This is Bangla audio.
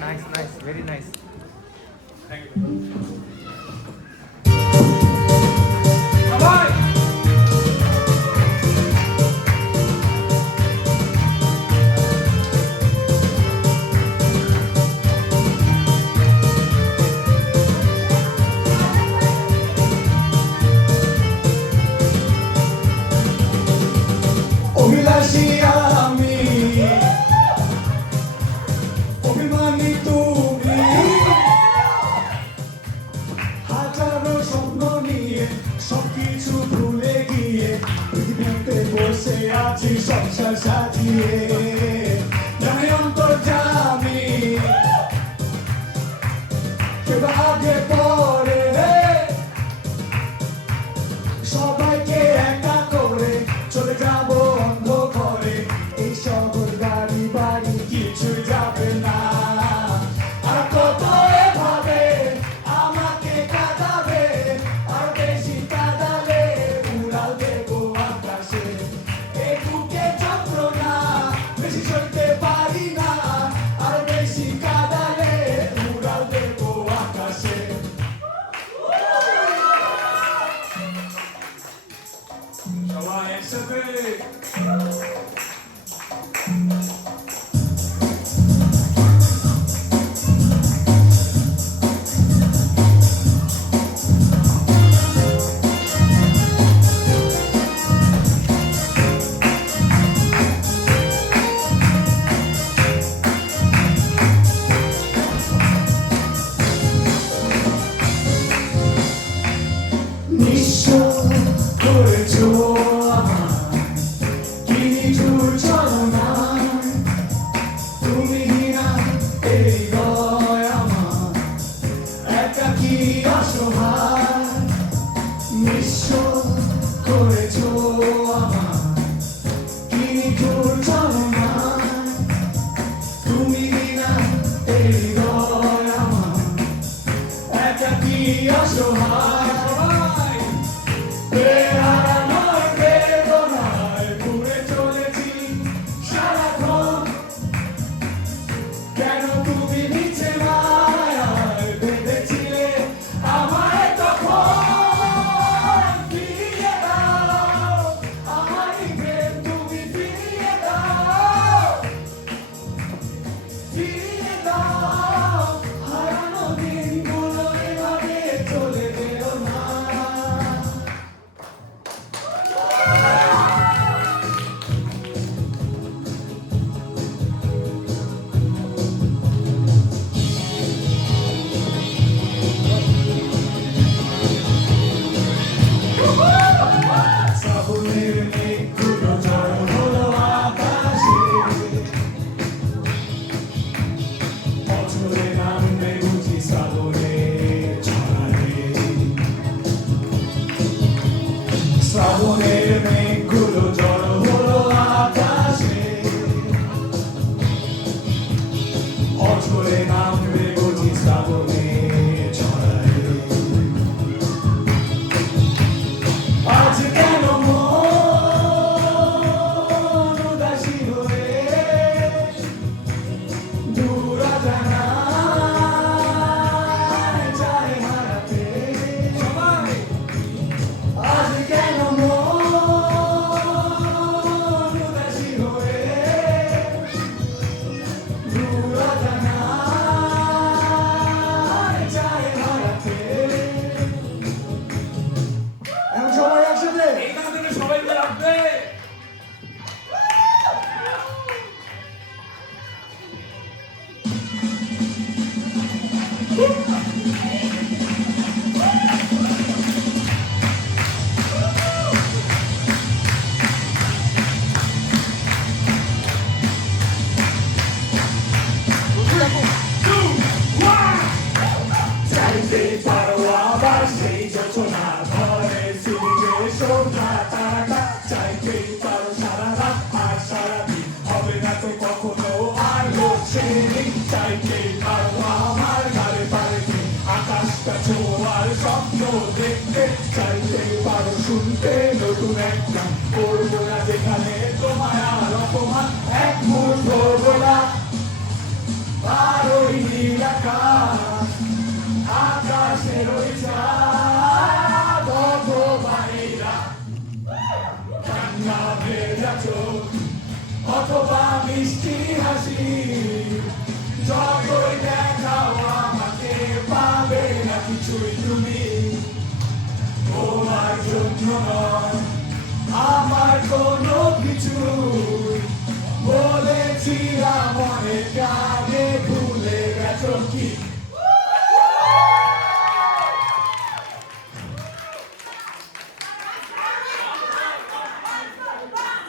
Nice, nice, very nice. Thank you. Bye. অভিলাষী আমি, অভিমানী তুমি, হাজারো স্বপ্ন নিয়ে সবকিছু ভুলে গিয়ে পৃথিবীতে বসে আছি সংসার সাজিয়ে। জানি অন্তর্যামী কেউ আগে পরে সবাইকে একা করে চলে যাবো অন্ধকারে। এই শহর গাড়ি বাড়ি কিছু যাবে না। আর কত এভাবে আমাকে কাঁদাবে, আর বেশি কাঁদালে উড়াল দেবো আকাশে। এই বুকে যন্ত্রণা বেশি সইতে পারি না, আর বেশি কাঁদালে উড়াল দেবো আকাশে। সবাই একসাথে নিঃস্ব করেছো আমায়, কি নিঠুর ছলনায়। তুমি না এই হৃদয় আমার, একাকী অসহায়। নিঃস্ব করেছো আমায়, কি নিঠুর ছলনায়। তুমি না এই হৃদয় আমার, একাকী অসহায়। বেহারানোর বেদনায় ঘুরে চলেছি সারাক্ষণ। কেন তুমি নিচে মায়ায় বেঁধেছিলে আমায় তখন। ফিরিয়ে দাও আমারই প্রেম, তুমি ফিরিয়ে দাও, ফিরিয়ে দাও। হারানো দিনগুলো এভাবে চলে যেও না। শ্রাবণের মেঘগুলো জড়ো হলো আকাশে, বছরে নামবে বুঝি শ্রাবণের ছড়ায়। শ্রাবণের মেঘগুলো জড়ো হলো আকাশে, বছরে নামবে বুঝি শ্রাবণের ছড়ায়। আজ কেন মন উদাসী হয়ে দূর অজানায় যায় হারাতে। আজ কেন মন উদাসী হয়ে দূর অজানায় যায় হারাতে। এখন সবাই একসাথে এইখান থেকে সবাই মিলে রাখবে। চাইতে পারো আবার সেই যোচনা ঘরে সিঁড়িতে সন্ধ্যা তারাটা। চাইতে পারো সারা রাত আর সারাদিন, হবে না তো কখনো আর লোকসেদিন। চাইতে পারো আমার ঘরে পারে আকাশটা ছোঁয়ার স্বপ্ন দেখতে। চাইতে পারো শুনতে নতুন এক গান, করবো না যেখানে তোমায় আর অপমান। এক মুঠো গোলা আর ওই প্রাণের যাচক অথবা মিষ্টি হাসি যতই দেখাও আমাকে পাবে না কিছুই তুমি তোমার জন্য নয় আমার কোনো কিছু বলেছিলাম অনেক আগে ভুলে গেছো কি